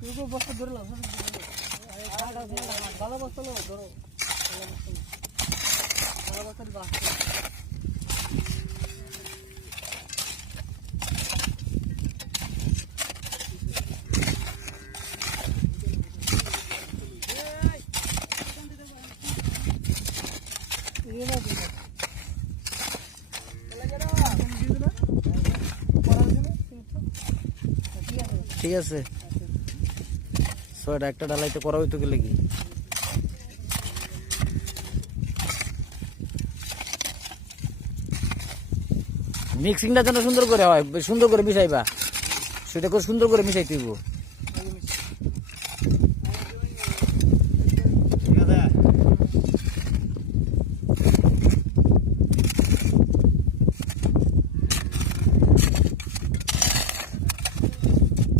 বস্তা ধরে লাও ভালো বস্তা লো ধরো ভালো বস্তা দিবা ঠিক আছে ছয়টা একটা ডালাইতে করা হইতো গেলে কি মিক্সিংটা যেন সুন্দর করে হয় সুন্দর করে মিশাইবা সেটা সুন্দর করে মিশাইতে হইব